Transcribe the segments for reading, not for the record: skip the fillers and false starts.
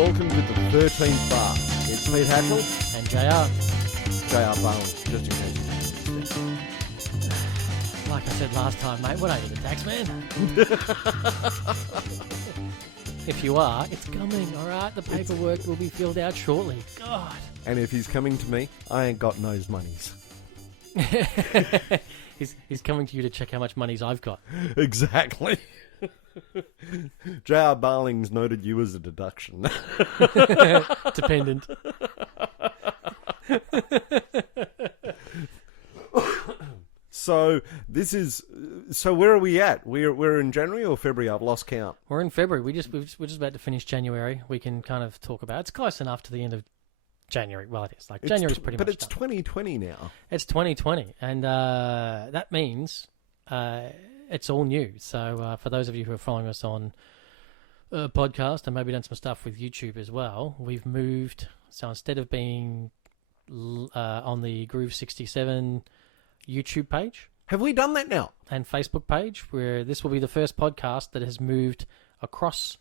welcome to the 13th bar. It's Pete Hatchell And JR. Barnes, just in case. Like I said last time, mate, what are you, the tax man? If you are, it's coming, alright? The paperwork will be filled out shortly. God. And if he's coming to me, I ain't got nose monies. He's coming to you to check how much monies I've got. Exactly. J.R. Barling's noted you as a deduction. Dependent. So where are we at? We're in January or February? I've lost count. We're in February. We're just about to finish January. We can kind of talk about it's close enough to the end of January. Well, it is. January's pretty much But it's done. 2020 now. It's 2020, and that means it's all new. So for those of you who are following us on podcast and maybe done some stuff with YouTube as well, we've moved. So instead of being on the Groove 67 YouTube page, Have we done that now? and Facebook page, where this will be the first podcast that has moved across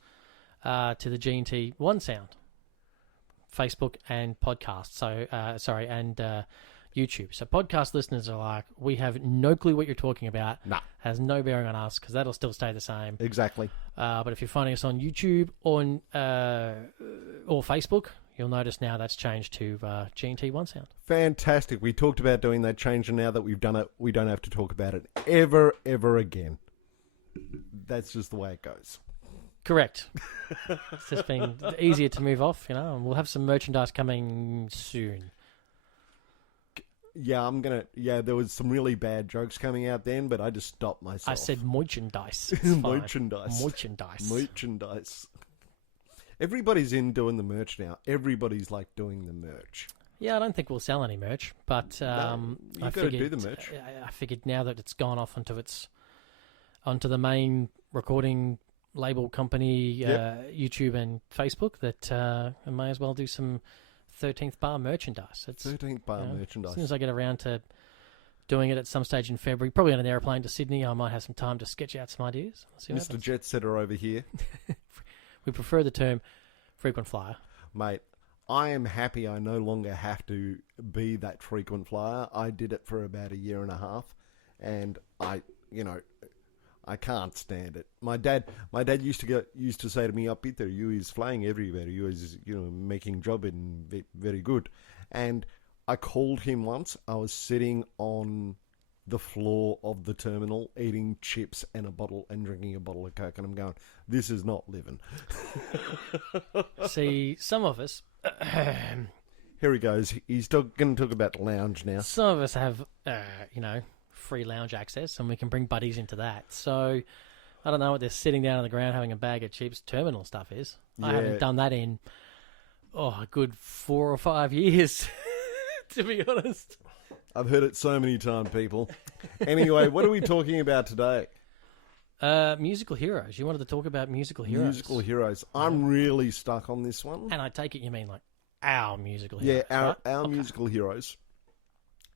to the G&T One Sound, Facebook and podcast. So and YouTube. So podcast listeners are like, we have no clue what you're talking about. Nah. Has no bearing on us because that'll still stay the same. Exactly. But if you're finding us on YouTube or Facebook, you'll notice now that's changed to G&T One Sound. Fantastic. We talked about doing that change, and now that we've done it, we don't have to talk about it ever again. That's just the way it goes. Correct. It's just been easier to move off, and we'll have some merchandise coming soon. Yeah, there was some really bad jokes coming out then, but I just stopped myself. I said merchandise. It's fine. Merchandise. Everybody's in doing the merch now. Everybody's doing the merch. Yeah, I don't think we'll sell any merch, but you've got to do the merch. I figured now that it's gone off onto the main recording label company, YouTube and Facebook, that I may as well do some 13th bar merchandise. 13th bar merchandise. As soon as I get around to doing it at some stage in February, probably on an airplane to Sydney, I might have some time to sketch out some ideas. Mr. Jet Setter over here. We prefer the term frequent flyer. Mate, I am happy I no longer have to be that frequent flyer. I did it for about a year and a half, and I can't stand it. My dad used to say to me, Peter, you is flying everywhere. You is making job and very good. And I called him once. I was sitting on the floor of the terminal eating chips and drinking a bottle of Coke, and I'm going, this is not living. See, some of us Here he goes. He's going to talk about the lounge now. Some of us have, free lounge access, and we can bring buddies into that. So, I don't know what this sitting down on the ground having a bag of chips terminal stuff is. Yeah. I haven't done that in, a good 4 or 5 years, to be honest. I've heard it so many times, people. Anyway, what are we talking about today? Musical heroes. You wanted to talk about musical heroes. Musical heroes. I'm really stuck on this one. And I take it you mean our musical heroes. Yeah, our Okay. musical heroes.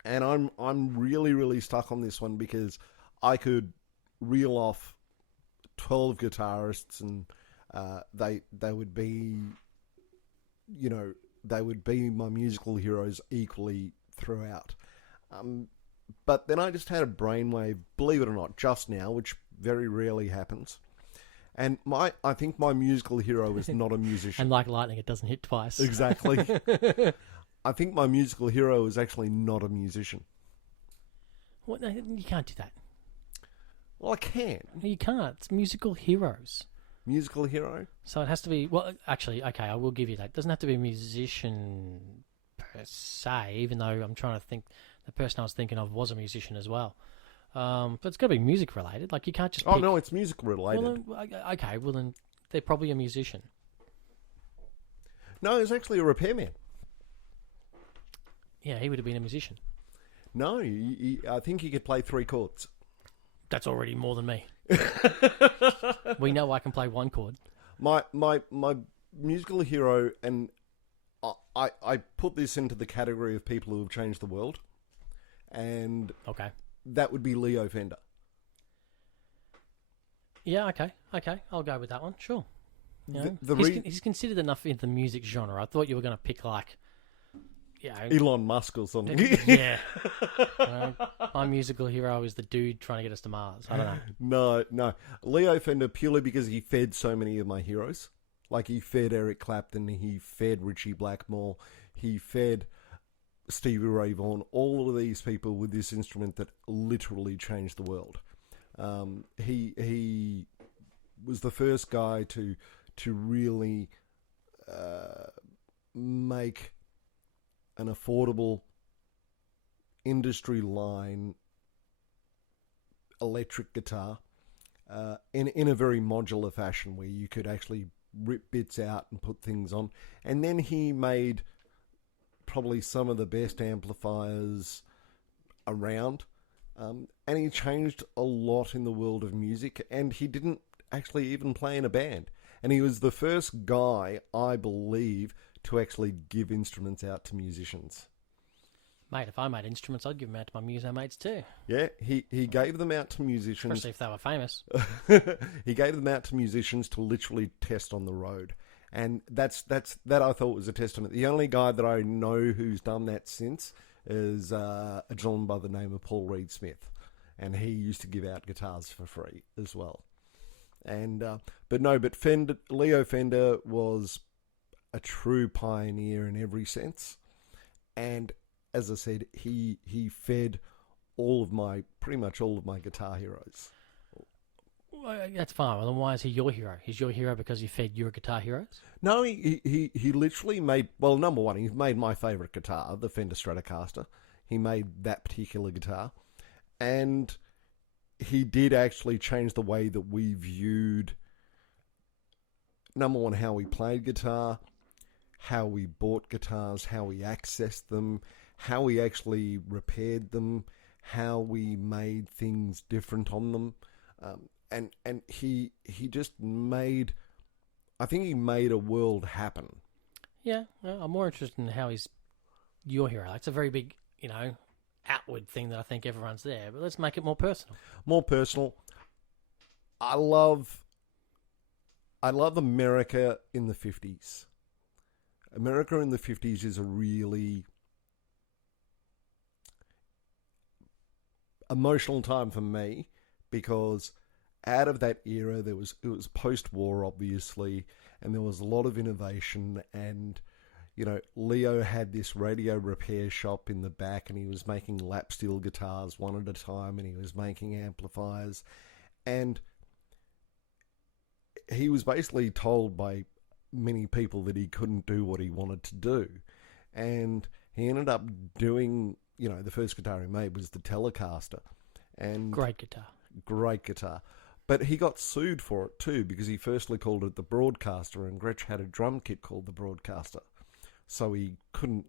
And I'm really, really stuck on this one because I could reel off 12 guitarists, and they would be, they would be my musical heroes equally throughout. But then I just had a brainwave, believe it or not, just now, which very rarely happens. And I think my musical hero is not a musician. And like lightning, it doesn't hit twice. Exactly. I think my musical hero is actually not a musician. What? No, you can't do that. Well, I can. No, you can't. It's musical heroes. Musical hero? So it has to be... Well, actually, okay, I will give you that. It doesn't have to be a musician per se, even though I'm trying to think... The person I was thinking of was a musician as well. But it's got to be music related. You can't just pick... Oh, no, it's music related. Well, okay, well then they're probably a musician. No, it's actually a repairman. Yeah, he would have been a musician. No, I think he could play 3 chords. That's already more than me. We know I can play 1 chord. My musical hero, and I put this into the category of people who have changed the world, and Okay. that would be Leo Fender. Yeah, okay. I'll go with that one, sure. You know? The He's considered enough in the music genre. I thought you were going to pick like, Elon Musk or something. Yeah. My musical hero is the dude trying to get us to Mars. I don't know. No. Leo Fender, purely because he fed so many of my heroes. Like, he fed Eric Clapton, he fed Ritchie Blackmore, he fed Stevie Ray Vaughan, all of these people with this instrument that literally changed the world. He was the first guy to really make an affordable industry line electric guitar in a very modular fashion where you could actually rip bits out and put things on. And then he made probably some of the best amplifiers around, and he changed a lot in the world of music, and he didn't actually even play in a band. And he was the first guy, I believe, to actually give instruments out to musicians. Mate, if I made instruments, I'd give them out to my muso mates too. Yeah, he gave them out to musicians. Especially if they were famous. He gave them out to musicians to literally test on the road. And that I thought was a testament. The only guy that I know who's done that since is a gentleman by the name of Paul Reed Smith. And he used to give out guitars for free as well. And but Leo Fender was a true pioneer in every sense. And as I said, he fed pretty much all of my guitar heroes. Well, that's fine. Well, then why is he your hero? He's your hero because he fed your guitar heroes? No, he literally made, well, number one, he made my favourite guitar, the Fender Stratocaster. He made that particular guitar. And he did actually change the way that we viewed, number one, how we played guitar, how we bought guitars, how we accessed them, how we actually repaired them, how we made things different on them. And he just made, I think he made a world happen. Yeah, I'm more interested in how he's your hero. It's a very big, outward thing that I think everyone's there. But let's make it more personal. More personal. I love America in the 50s. America in the 50s is a really emotional time for me, because out of that era, it was post-war, obviously, and there was a lot of innovation. And Leo had this radio repair shop in the back, and he was making lap steel guitars one at a time, and he was making amplifiers, and he was basically told by many people that he couldn't do what he wanted to do, and he ended up doing, the first guitar he made was the Telecaster, and great guitar. But he got sued for it too, because he firstly called it the Broadcaster, and Gretsch had a drum kit called the Broadcaster, so he couldn't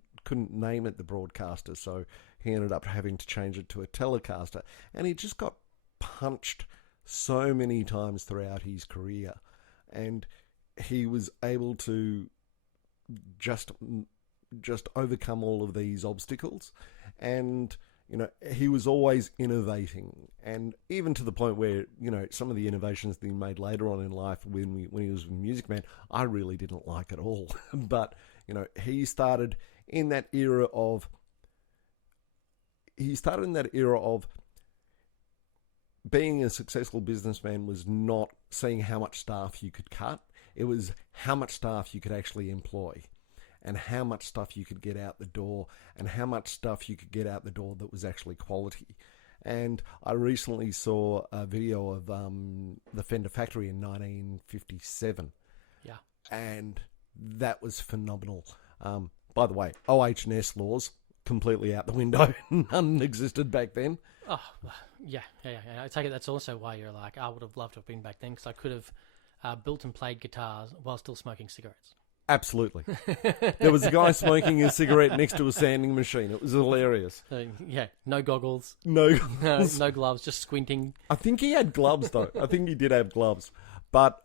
name it the Broadcaster, so he ended up having to change it to a Telecaster, and he just got punched so many times throughout his career, and he was able to just overcome all of these obstacles. And he was always innovating, and even to the point where some of the innovations that he made later on in life, when he was a Music Man, I really didn't like at all. But he started in that era of being a successful businessman was not seeing how much staff you could cut. It was how much staff you could actually employ, and how much stuff you could get out the door, and how much stuff you could get out the door that was actually quality. And I recently saw a video of the Fender factory in 1957. Yeah. And that was phenomenal. By the way, OH&S laws, completely out the window. None existed back then. Oh, yeah. I take it that's also why you're like, I would have loved to have been back then, because I could have built and played guitars while still smoking cigarettes. Absolutely. There was a guy smoking a cigarette next to a sanding machine. It was hilarious. No goggles. No gloves, just squinting. I think he had gloves, though. I think he did have gloves. But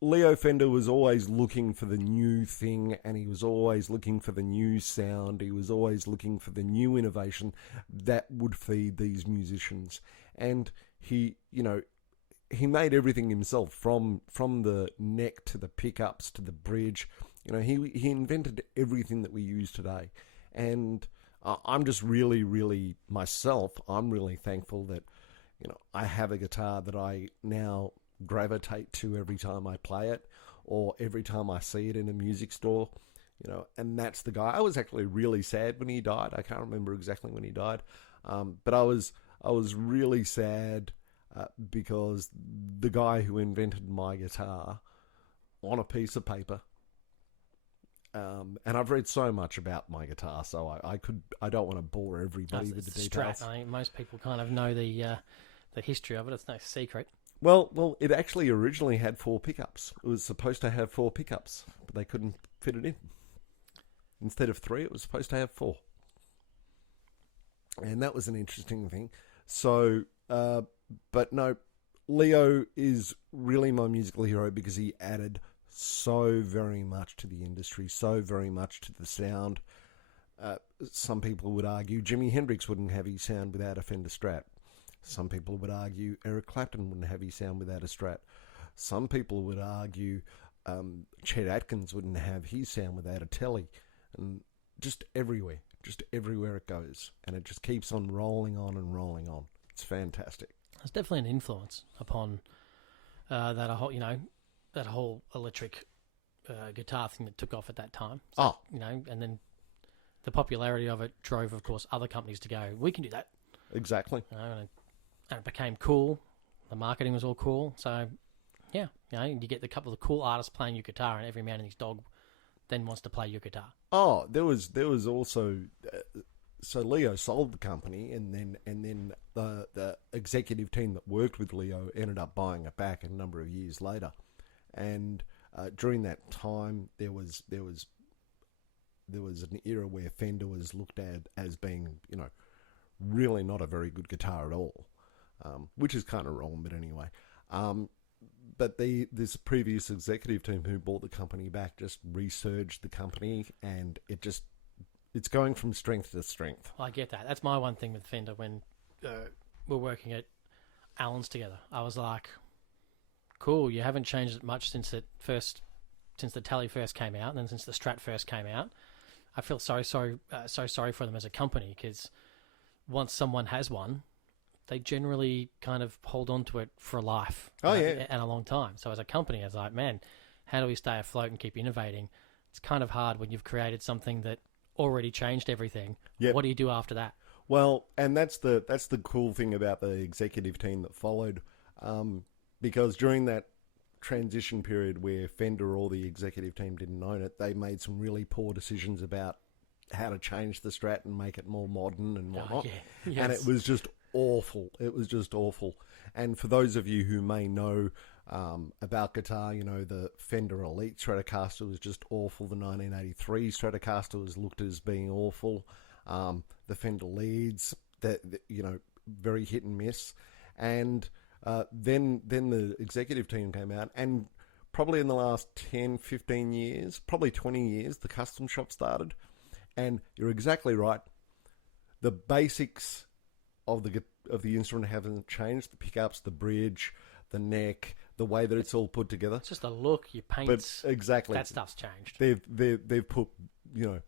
Leo Fender was always looking for the new thing, and he was always looking for the new sound. He was always looking for the new innovation that would feed these musicians. And he he made everything himself, from the neck to the pickups to the bridge. You know, he invented everything that we use today. And I'm just really, really, myself, I'm really thankful that, you know, I have a guitar that I now gravitate to every time I play it, or every time I see it in a music store, you know, and that's the guy. I was actually really sad when he died. I can't remember exactly when he died, but I was really sad because the guy who invented my guitar on a piece of paper, and I've read so much about my guitar, so I don't want to bore everybody with the details. Strat. I think most people kind of know the history of it. It's no secret. Well, it actually originally had 4 pickups. It was supposed to have 4 pickups, but they couldn't fit it in. Instead of 3, it was supposed to have 4. And that was an interesting thing. So, but no, Leo is really my musical hero because he added so very much to the industry, so very much to the sound. Some people would argue Jimi Hendrix wouldn't have his sound without a Fender Strat. Some people would argue Eric Clapton wouldn't have his sound without a Strat. Some people would argue Chet Atkins wouldn't have his sound without a Telly. And just everywhere it goes. And it just keeps on rolling on and rolling on. It's fantastic. There's definitely an influence upon that whole electric guitar thing that took off at that time. So, you know, and then the popularity of it drove, of course, other companies to go, we can do that. Exactly. You know, and it became cool. The marketing was all cool. So, yeah, you know, you get the couple of cool artists playing your guitar, and every man and his dog then wants to play your guitar. Oh, there was also so Leo sold the company, and then the executive team that worked with Leo ended up buying it back a number of years later. And during that time, there was an era where Fender was looked at as being, you know, really not a very good guitar at all, which is kind of wrong, but anyway. But this previous executive team who bought the company back just resurged the company, and it's going from strength to strength. I get that. That's my one thing with Fender when we're working at Allen's together. I was like, cool, you haven't changed it much since the Tele first came out, and then since the Strat first came out. I feel so sorry for them as a company, because once someone has one, they generally kind of hold on to it for life. And a long time. So as a company, I was like, man, how do we stay afloat and keep innovating? It's kind of hard when you've created something that already changed everything. Yep. What do you do after that? Well, and that's the cool thing about the executive team that followed, because during that transition period where Fender or the executive team didn't own it, they made some really poor decisions about how to change the Strat and make it more modern and whatnot. Yes. And it was just awful. It was just awful. And for those of you who may know about guitar, you know, the Fender Elite Stratocaster was just awful. The 1983 Stratocaster was looked as being awful. The Fender Leads, that you know, very hit and miss. And then the executive team came out, and probably in the last 10, 15 years, probably 20 years, the custom shop started. And you're exactly right. The basics of the instrument haven't changed. The pickups, the bridge, the neck, the way that it's all put together. It's just a look, your paints. But exactly, that stuff's changed. They've put, you know,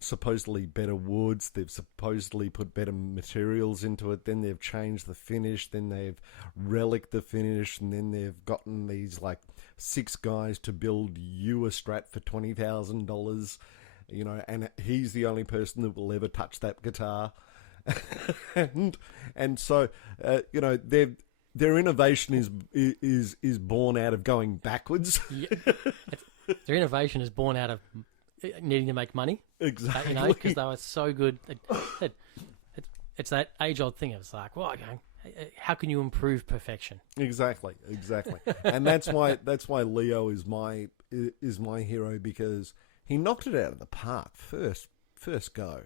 supposedly better woods. They've supposedly put better materials into it. Then they've changed the finish. Then they've relicked the finish, and then they've gotten these like 6 guys to build you a Strat for $20,000. You know, and he's the only person that will ever touch that guitar. and so you know, their innovation is born out of going backwards. Their innovation is born out of needing to make money. Exactly, you know, because they were so good. It's that age-old thing. It's like, well, how can you improve perfection? Exactly, and that's why Leo is my hero, because he knocked it out of the park first go.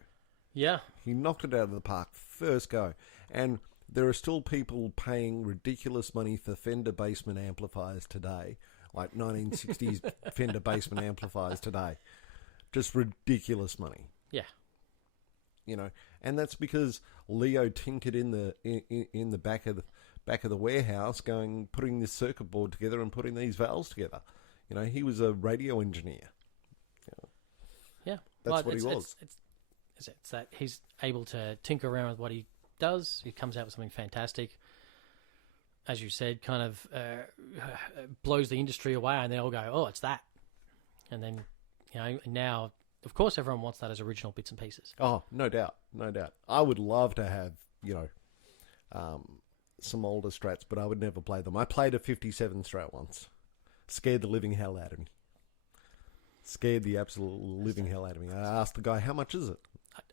Yeah. He knocked it out of the park first go. And there are still people paying ridiculous money for Fender basement amplifiers today, like 1960s Fender basement amplifiers today. Just ridiculous money. Yeah. You know, and that's because Leo tinkered in the back of back of the warehouse putting this circuit board together and putting these valves together. You know, he was a radio engineer. Yeah. That's what he was. It's that he's able to tinker around with what he does. He comes out with something fantastic. As you said, kind of blows the industry away, and they all go, "Oh, it's that." And then, you know, now, of course, everyone wants that as original bits and pieces. Oh, no doubt, no doubt. I would love to have, you know, some older Strats, but I would never play them. I played a 57 Strat once. Scared the living hell out of me. Scared the absolute living hell out of me. I asked the guy, "How much is it?"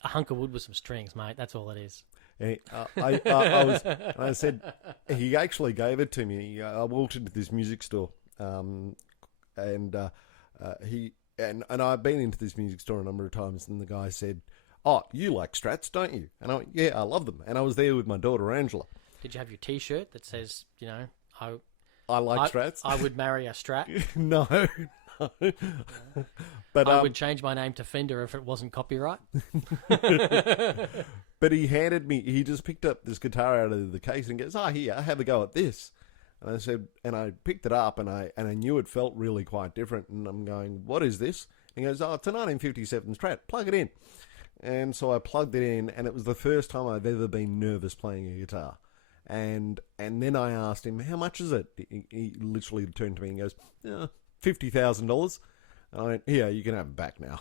A hunk of wood with some strings, mate. That's all it is. And I said, he actually gave it to me. I walked into this music store, and I've been into this music store a number of times, and the guy said, "Oh, you like Strats, don't you?" And I went, "Yeah, I love them." And I was there with my daughter Angela. Did you have your T-shirt that says, you know, I like Strats. I would marry a Strat. No. But I would change my name to Fender if it wasn't copyright. But he just picked up this guitar out of the case and goes, "Here, have a go at this." And I said, and I picked it up and I knew it felt really quite different. And I'm going, "What is this?" And he goes, "Oh, it's a 1957 Strat. Plug it in." And so I plugged it in, and it was the first time I've ever been nervous playing a guitar. And then I asked him, "How much is it?" He literally turned to me and goes, $50,000. And I went, "Yeah, you can have it back now."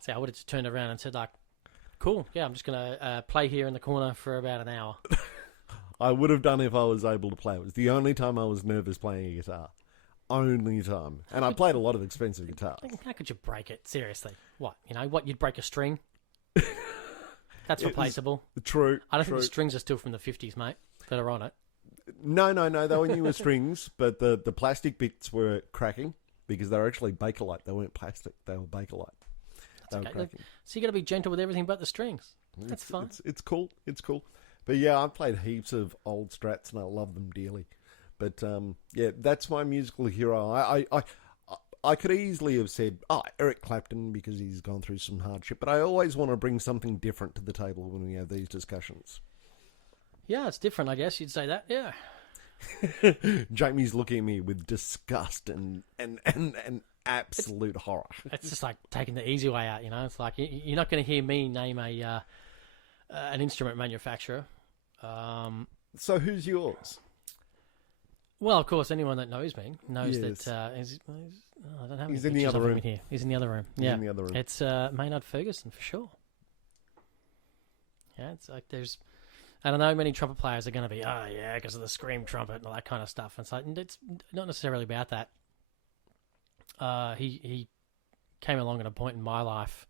See, I would have just turned around and said, like, "Cool, yeah, I'm just going to play here in the corner for about an hour." I would have done if I was able to play. It was the only time I was nervous playing a guitar. Only time. And I played a lot of expensive guitars. How could you break it? Seriously. What? You know, you'd break a string? That's replaceable. True. I don't think the strings are still from the 50s, mate, that are on it. No. They were newer strings, but the plastic bits were cracking because they were actually Bakelite. They weren't plastic. They were Bakelite. That's okay. So you got to be gentle with everything but the strings. That's fine. It's cool. It's cool. But yeah, I've played heaps of old Strats and I love them dearly. But yeah, that's my musical hero. I could easily have said, Eric Clapton, because he's gone through some hardship. But I always want to bring something different to the table when we have these discussions. Yeah, it's different, I guess you'd say that. Yeah. Jamie's looking at me with disgust and absolute horror. It's just like taking the easy way out, you know. It's like you're not going to hear me name an instrument manufacturer. So who's yours? Well, of course, anyone that knows me knows Yes. that I don't have He's any in the pictures other of him room. here. He's in the other room. He's Yeah, in the other room. It's Maynard Ferguson for sure. Yeah, it's like there's. And I know many trumpet players are going to be, because of the scream trumpet and all that kind of stuff. And it's like, it's not necessarily about that. He came along at a point in my life,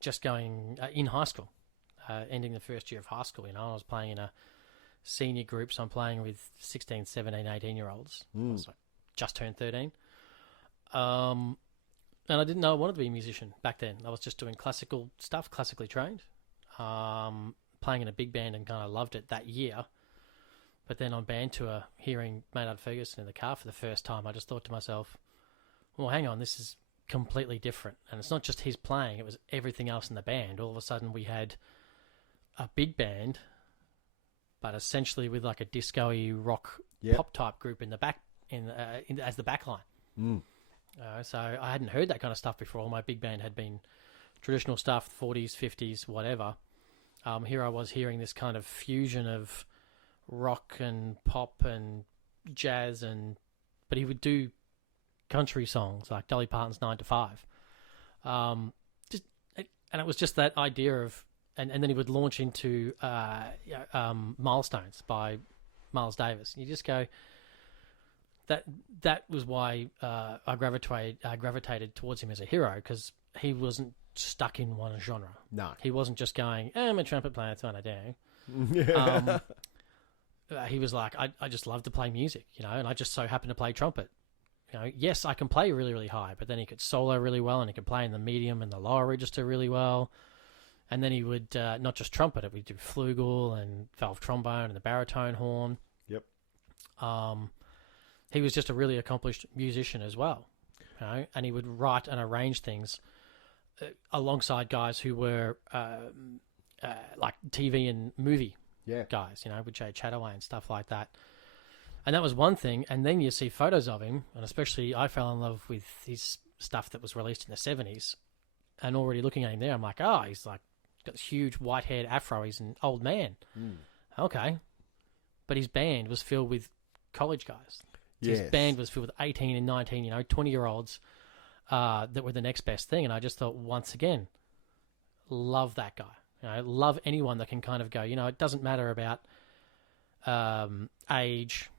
just going in high school, ending the first year of high school. You know, I was playing in a senior group, so I'm playing with 16, 17, 18-year-olds. I was like, just turned 13. And I didn't know I wanted to be a musician back then. I was just doing classical stuff, classically trained. Playing in a big band and kind of loved it that year. But then on band tour, hearing Maynard Ferguson in the car for the first time, I just thought to myself, well, hang on, this is completely different. And it's not just his playing, it was everything else in the band. All of a sudden we had a big band, but essentially with like a disco-y rock pop type group in the back, as the back line. So I hadn't heard that kind of stuff before. My big band had been traditional stuff, 40s, 50s, whatever. Here I was hearing this kind of fusion of rock and pop and jazz, but he would do country songs like Dolly Parton's 9 to 5. And it was just that idea of, and then he would launch into Milestones by Miles Davis. You just go, that was why I gravitated towards him as a hero, because he wasn't stuck in one genre. No. He wasn't just going, I'm a trumpet player, that's what I do. Yeah. He was like, I just love to play music, you know, and I just so happen to play trumpet. You know, yes, I can play really, really high, but then he could solo really well, and he could play in the medium and the lower register really well. And then he would not just trumpet, we do flugel and valve trombone and the baritone horn. Yep. He was just a really accomplished musician as well, you know, and he would write and arrange things alongside guys who were like TV and movie guys, you know, with Jay Chataway and stuff like that. And that was one thing. And then you see photos of him, and especially I fell in love with his stuff that was released in the 70s. And already looking at him there, I'm like, oh, he's like got this huge white-haired afro. He's an old man. Okay. But his band was filled with college guys. His band was filled with 18 and 19, 20-year-olds that were the next best thing. And I just thought, once again, love that guy. Love anyone that can kind of go, it doesn't matter about age,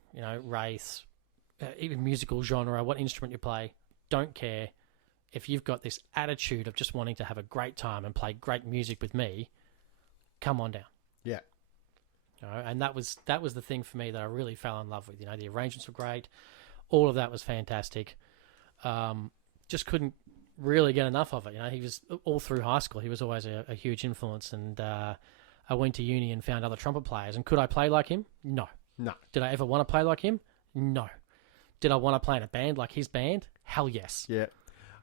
race, even musical genre, what instrument you play. Don't care. If you've got this attitude of just wanting to have a great time and play great music with me, come on down. Yeah. And that was the thing for me that I really fell in love with. The arrangements were great. All of that was fantastic. Just couldn't really get enough of it. He was all through high school. He was always a huge influence. And I went to uni and found other trumpet players. And could I play like him? No. Did I ever want to play like him? No. Did I want to play in a band like his band? Hell yes. Yeah.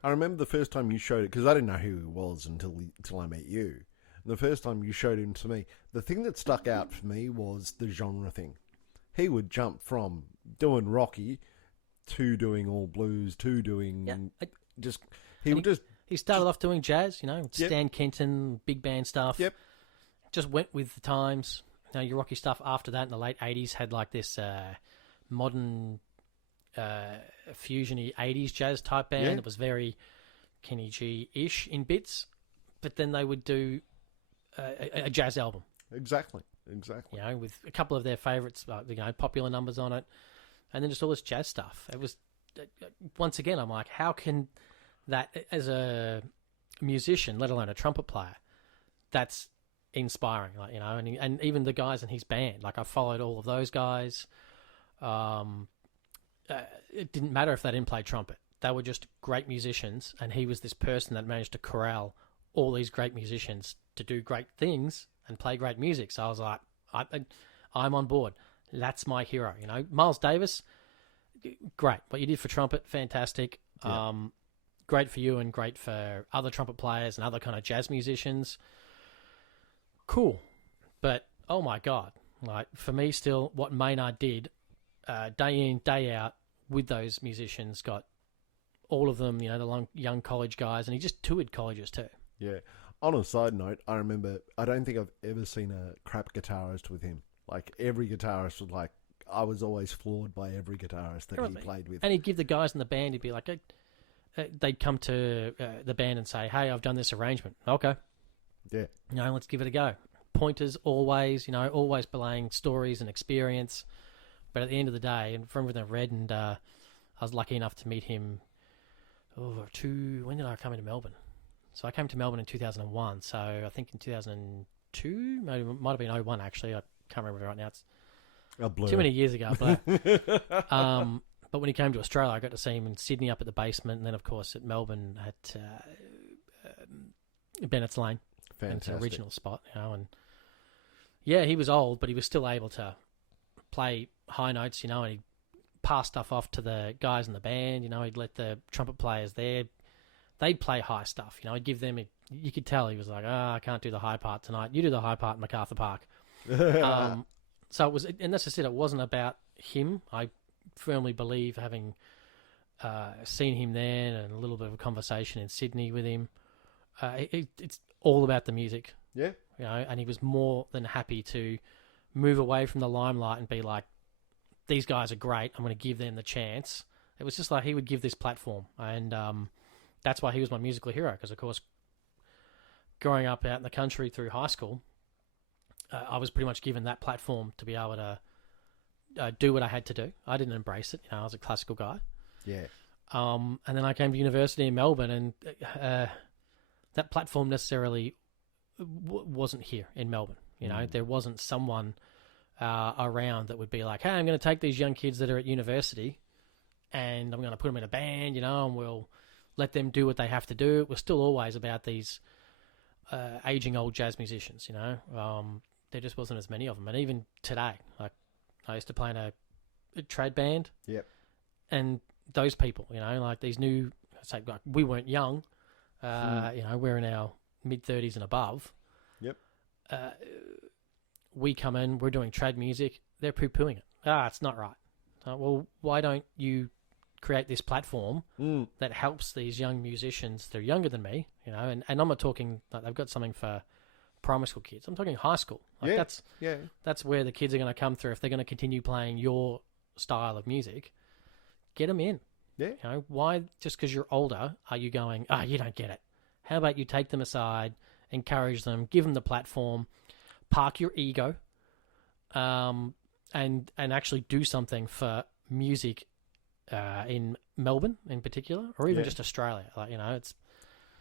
I remember the first time you showed it, because I didn't know who he was until I met you. And the first time you showed him to me, the thing that stuck out for me was the genre thing. He would jump from doing Rocky to doing all blues to doing He started off doing jazz, Stan Kenton, big band stuff. Yep. Just went with the times. Your Rocky stuff after that in the late 80s had like this modern fusiony 80s jazz type band. It was very Kenny G-ish in bits, but then they would do a jazz album. Exactly. With a couple of their favourites, popular numbers on it, and then just all this jazz stuff. It was, once again, I'm like, how can that, as a musician, let alone a trumpet player, that's inspiring, and even the guys in his band, I followed all of those guys. It didn't matter if they didn't play trumpet. They were just great musicians, and he was this person that managed to corral all these great musicians to do great things and play great music. So I was like, I'm on board. That's my hero. Miles Davis, great. What you did for trumpet, fantastic. Yeah. Great for you and great for other trumpet players and other kind of jazz musicians. Cool. But, oh my God, for me still, what Maynard did day in, day out with those musicians, got all of them, the young college guys, and he just toured colleges too. Yeah. On a side note, I remember, I don't think I've ever seen a crap guitarist with him. Every guitarist was I was always floored by every guitarist that he played with. And he'd give the guys in the band, he'd be like, they'd come to the band and say, hey, I've done this arrangement. Okay. Yeah. Let's give it a go. Pointers always, always belaying stories and experience. But at the end of the day, and from everything I've read, and I was lucky enough to meet him, when did I come into Melbourne? So I came to Melbourne in 2001. So I think in 2002, maybe might have been 01 actually. I can't remember right now. It's too many years ago. But when he came to Australia, I got to see him in Sydney up at the basement, and then of course at Melbourne at Bennett's Lane. Fantastic. It's an original spot, and yeah, he was old, but he was still able to play high notes, and he'd pass stuff off to the guys in the band, he'd let the trumpet players there, they'd play high stuff, he'd give them, you could tell he was like, I can't do the high part tonight, you do the high part in MacArthur Park. So it was, and that's just it wasn't about him. I firmly believe, having seen him there and a little bit of a conversation in Sydney with him, it's all about the music. Yeah. And he was more than happy to move away from the limelight and be like, these guys are great, I'm going to give them the chance. It was just like he would give this platform, and that's why he was my musical hero, because of course growing up out in the country through high school, I was pretty much given that platform to be able to do what I had to do. I didn't embrace it, I was a classical guy. Yeah. And then I came to university in Melbourne, and that platform necessarily wasn't here in Melbourne. There wasn't someone around that would be like, hey, I'm going to take these young kids that are at university and I'm going to put them in a band, and we'll let them do what they have to do. It was still always about these aging old jazz musicians, there just wasn't as many of them. And even today, I used to play in a trad band. Yep. And those people, these new, we weren't young, we're in our mid-30s and above. Yep. we come in, we're doing trad music, they're poo-pooing it. It's not right. Well, why don't you create this platform that helps these young musicians? They're younger than me, and I'm not talking like they've got something for primary school kids. I'm talking high school. That's where the kids are going to come through if they're going to continue playing your style of music. Get them in. Yeah. Why, just because you're older, are you going, you don't get it? How about you take them aside, encourage them, give them the platform, park your ego, and actually do something for music in Melbourne in particular, or even just Australia. It's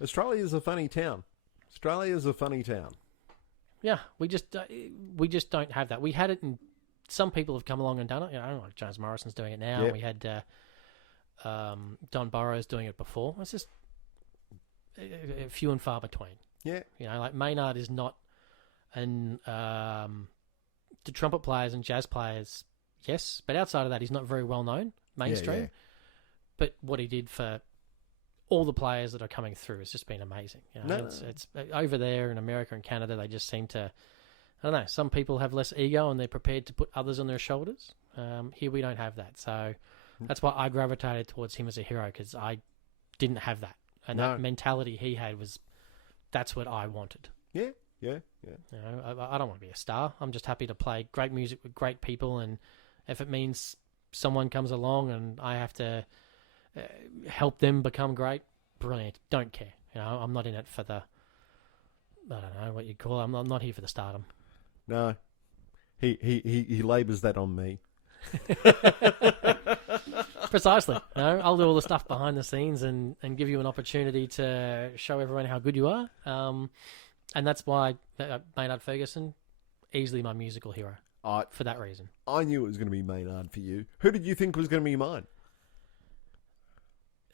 Australia is a funny town. Yeah, we just don't have that. We had it, and some people have come along and done it. Like James Morrison's doing it now. Yep. We had Don Burrows doing it before. It's just few and far between. Yeah. Like Maynard is not an the trumpet players and jazz players, yes, but outside of that, he's not very well known mainstream. Yeah. But what he did for all the players that are coming through has just been amazing. It's over there in America and Canada, they just seem to, I don't know, some people have less ego and they're prepared to put others on their shoulders. Here we don't have that. So that's why I gravitated towards him as a hero, because I didn't have that. And that mentality he had that's what I wanted. Yeah. I don't want to be a star. I'm just happy to play great music with great people, and if it means someone comes along and I have to help them become great, brilliant. Don't care. I'm not in it for the, I don't know what you call it. I'm not here for the stardom. No, he labours that on me. Precisely. I'll do all the stuff behind the scenes and give you an opportunity to show everyone how good you are. And that's why Maynard Ferguson, easily my musical hero. For that reason. I knew it was going to be Maynard for you. Who did you think was going to be mine?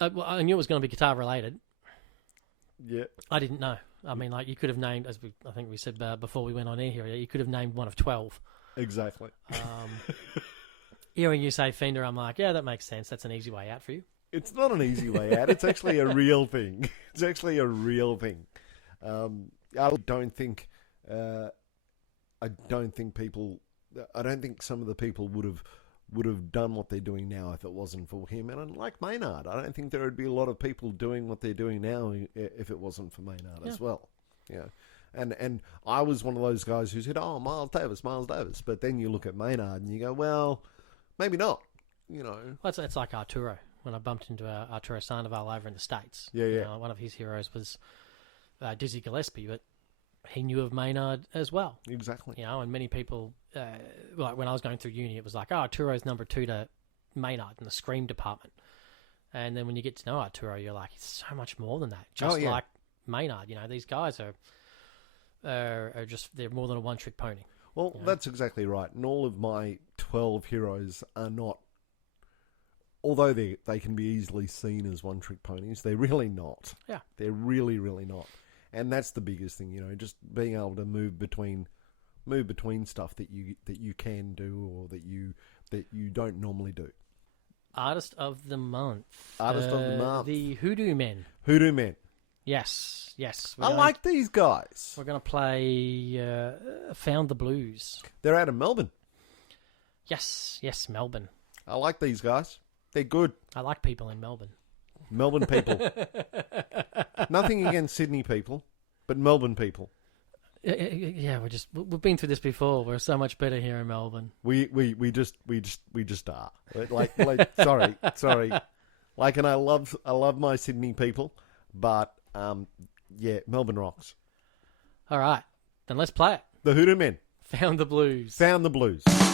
Well, I knew it was going to be guitar related. Yeah. I didn't know. I mean, like, you could have named, as I think we said before we went on air here, you could have named one of 12. Exactly. Hearing you say Fender, I'm like, yeah, that makes sense. That's an easy way out for you. It's not an easy way out. It's actually a real thing. I don't think some of the people would have done what they're doing now if it wasn't for him. And like Maynard, I don't think there would be a lot of people doing what they're doing now if it wasn't for Maynard as well. Yeah. And I was one of those guys who said, Miles Davis. But then you look at Maynard and you go, well, maybe not, Well, it's like Arturo. When I bumped into Arturo Sandoval over in the States. Yeah. One of his heroes was Dizzy Gillespie, but he knew of Maynard as well. Exactly. And many people, like when I was going through uni, it was like, Arturo's number 2 to Maynard in the scream department. And then when you get to know Arturo, you're like, it's so much more than that. Just like Maynard, these guys are just, they're more than a one-trick pony. Well, that's exactly right. And all of my 12 heroes are not, although they can be easily seen as one-trick ponies, they're really not. Yeah. They're really, really not. And that's the biggest thing, just being able to move between stuff that you can do or that you don't normally do. Artist of the month. The Hoodoo Men. Hoodoo Men. Yes. I like these guys. We're going to play Found the Blues. They're out of Melbourne. Yes, Melbourne. I like these guys. They're good. I like people in Melbourne. Melbourne people. Nothing against Sydney people, but Melbourne people. Yeah, we've been through this before. We're so much better here in Melbourne. We just are. Like sorry. And I love my Sydney people, but Melbourne rocks. All right, then let's play it. The Hoodoo Men. Found the Blues. Found the Blues. Blues.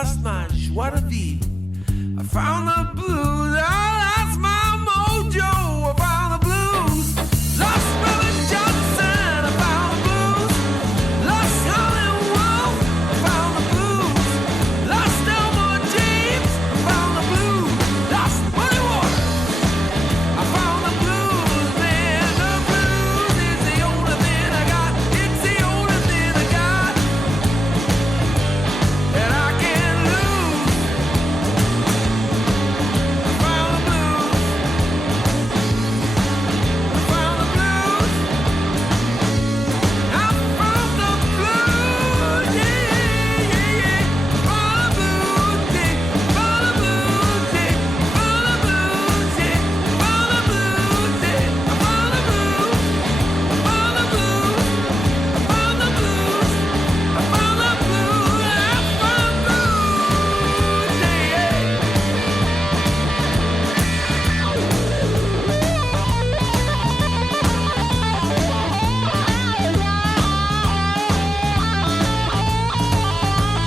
lost my joie de vivre. I found the blues, I lost my mojo. I found the blues, lost Brother Johnson. I found the blues, lost Hollywood. I found the blues, lost Elmore James. I found the blues, lost Muddy Water. I found the blues, man. The blues is the only thing I got. It's the only thing I got that I can't lose. I found the blues. I found the blues. I found the blues. Yeah, yeah, yeah. Found the blues. Yeah. Found the blues. Yeah. Found the blues. Yeah. Found the blues. Yeah. I found the blues. I found the blues. I found the blues. I found the blues. I found blues. Yeah.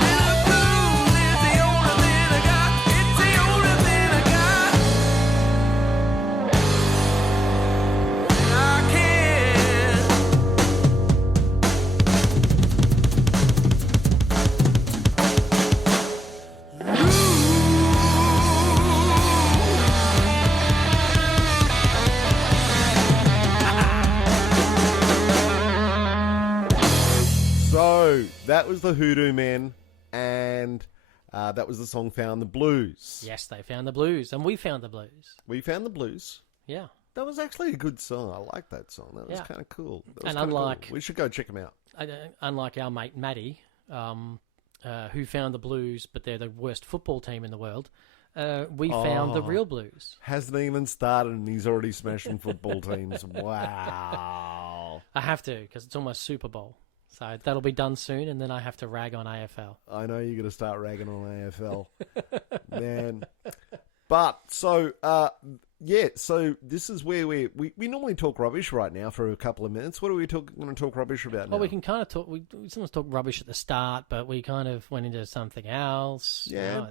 The blues is the only thing I got. It's the only thing I got. I can't. So that was the Hoodoo Men, and that was the song "Found the Blues." Yes, they found the blues, and we found the blues. We found the blues. Yeah. That was actually a good song. I like that song. That was Yeah. kind of cool. That was And kinda cool. unlike- we should go check them out. Unlike our mate Maddie, who found the blues, but they're the worst football team in the world, we found the Oh. real blues. Hasn't even started, and he's already smashing football teams. Wow. I have to, because it's almost Super Bowl. So that'll be done soon, and then I have to rag on AFL. I know you're going to start ragging on AFL, man. But so, yeah. So this is where we normally talk rubbish right now for a couple of minutes. What are we going to talk rubbish about now? Well, we can kind of talk. We sometimes talk rubbish at the start, but we kind of went into something else. Yeah. You know,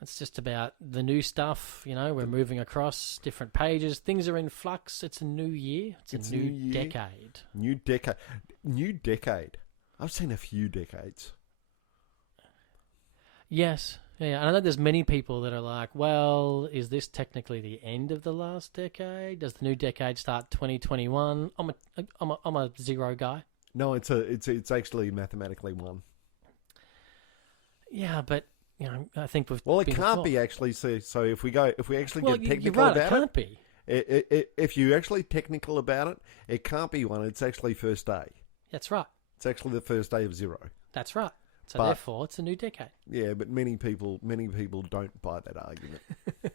it's just about the new stuff. You know, we're moving across different pages. Things are in flux. It's a new year. It's a new year. decade. New decade. New decade. I've seen a few decades. Yes. Yeah, and I know there's many people that are like, well, is this technically the end of the last decade? Does the new decade start 2021? I'm a zero guy. No, it's actually mathematically one. Yeah, but you know, I think we've Well, it been- can't be actually. So if we actually Well, get you're technical right. It about can't be. if you actually technical about it, it can't be one. It's actually first day. That's right. It's actually the first day of zero. That's right. So But- therefore, it's a new decade. Yeah, but many people don't buy that argument.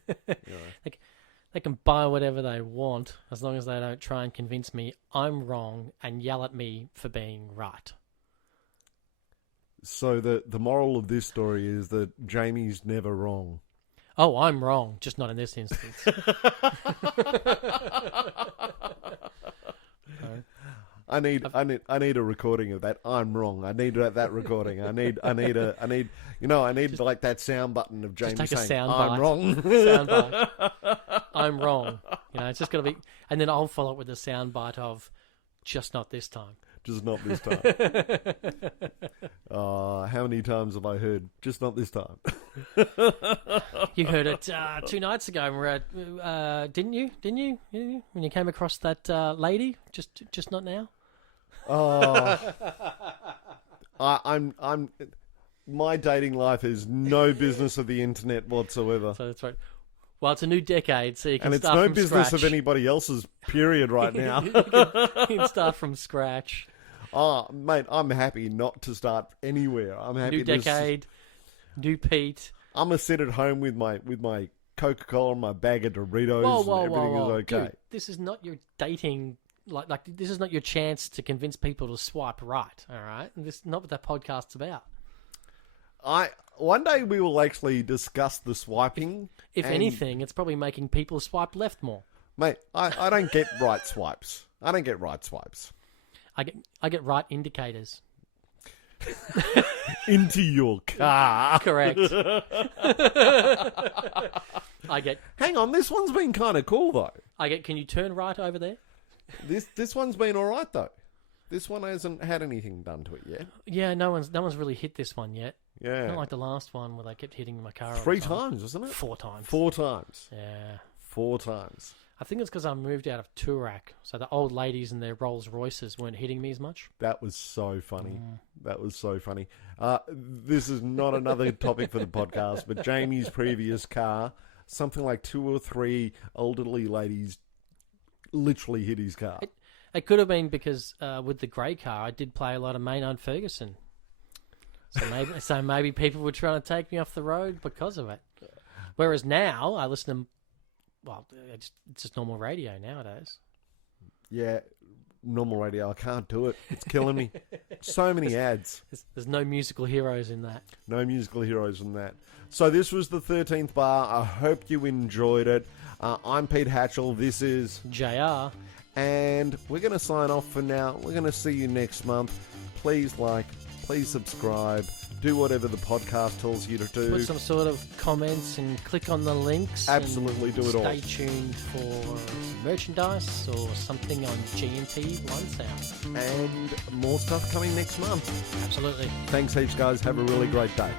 You know. They can buy whatever they want as long as they don't try and convince me I'm wrong and yell at me for being right. So the moral of this story is that Jamie's never wrong. Oh, I'm wrong, just not in this instance. I need a recording of that. I'm wrong. I need that recording. I need like that sound button of Jamie take a saying sound I'm bite. wrong. Soundbite. I'm wrong. You know, it's just got to be, and then I'll follow up with a soundbite of just not this time. Just not this time. How many times have I heard? Just not this time. You heard it 2 nights ago. We're at, didn't you? When you came across that lady, just not now. Oh, I'm. My dating life is no business of the internet whatsoever, So that's right. Well, it's a new decade, so you can and it's start no from business scratch. of anybody else's. Period. Right now. You can start from scratch. Oh, mate, I'm happy not to start anywhere. I'm happy. New decade, new Pete. I'm gonna sit at home with my Coca-Cola and my bag of Doritos, Whoa, and everything is okay. Dude, this is not your dating. Like this is not your chance to convince people to swipe right. All right, and this is not what that podcast's about. One day we will actually discuss the swiping. If and- anything, it's probably making people swipe left more. mate, I don't get right swipes. I don't get right swipes. I get right indicators. into your car. Correct. I get. Hang on, this one's been kind of cool though. Can you turn right over there? This one's been all right though. This one hasn't had anything done to it yet. Yeah, no one's really hit this one yet. Yeah, Not like the last one where they kept hitting my car. all the 3 time. times, wasn't it? 4 times. 4 times. Yeah. 4 times. I think it's because I moved out of Toorak, so the old ladies in their Rolls Royces weren't hitting me as much. That was so funny. That was so funny. This is not another topic for the podcast, but Jamie's previous car, something like 2 or 3 elderly ladies literally hit his car. It could have been because with the grey car, I did play a lot of Maynard Ferguson. So maybe people were trying to take me off the road because of it. Whereas now, I listen to... Well, it's just normal radio nowadays. Yeah, normal radio. I can't do it. It's killing me. So many ads. There's no musical heroes in that. No musical heroes in that. So this was the 13th bar. I hope you enjoyed it. I'm Pete Hatchell. This is... JR. And we're going to sign off for now. We're going to see you next month. Please like, please subscribe. Do whatever the podcast tells you to do. Put some sort of comments and click on the links. Absolutely, do it all. Stay tuned for merchandise or something on G&T One Sound. And more stuff coming next month. Absolutely. Thanks heaps, guys. Have a really great day.